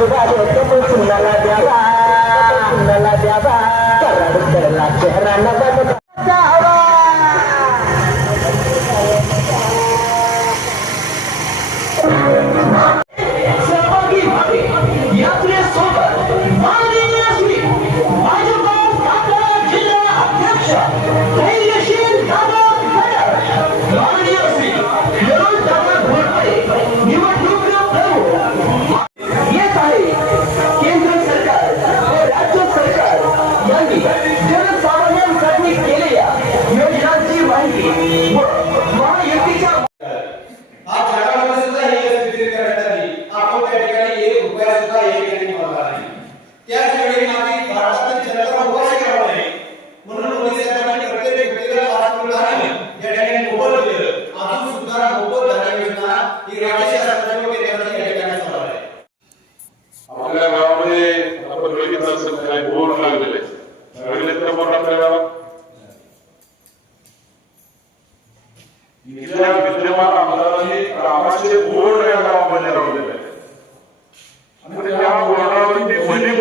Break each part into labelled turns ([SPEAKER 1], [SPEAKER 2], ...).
[SPEAKER 1] Thank you. world.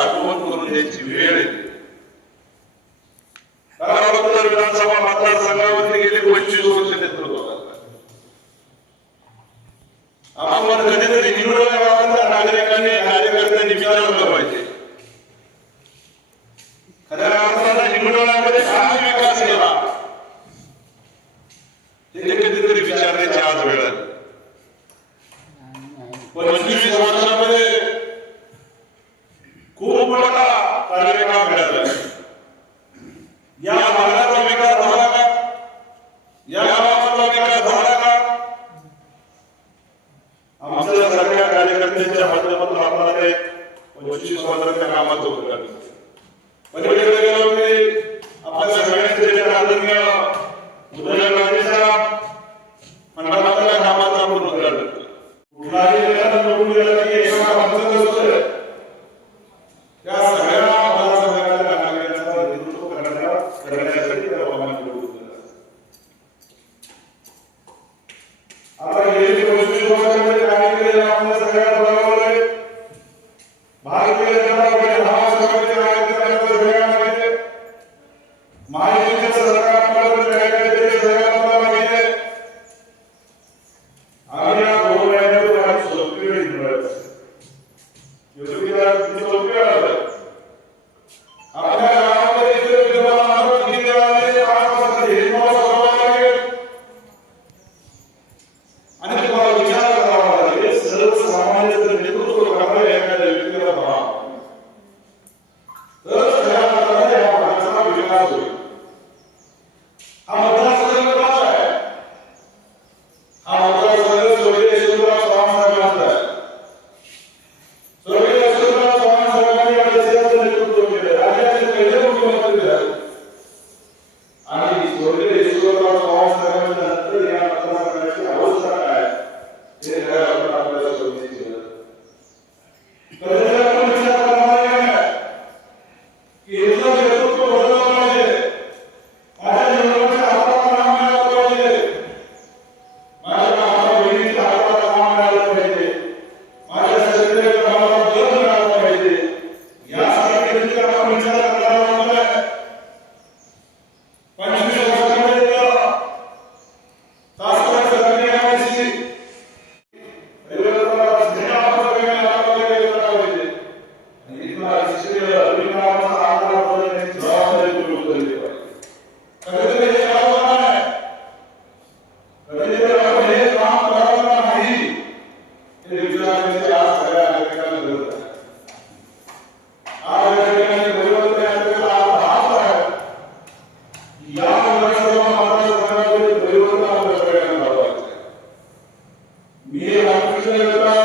[SPEAKER 1] आठवण यायची वेळ विधानसभा मतदारसंघावरती पंचवीस वर्ष नेतृत्व कधीतरी निवडल्या गावांना नागरिकांनी कार्यकर्त्यांनी विचारलं पाहिजे हा केला विचारण्याची आज वेळ आली भारतीय जनता पक्षाचे भाव समिती आयोजित सगळ्यामध्ये महायुतीच्या सरकारमध्ये सगळ्यामध्ये सगळ्यामध्ये आम्ही या दोन राहिलो आणि सोपी मिळत యువత ఆఫ్ ద Señor.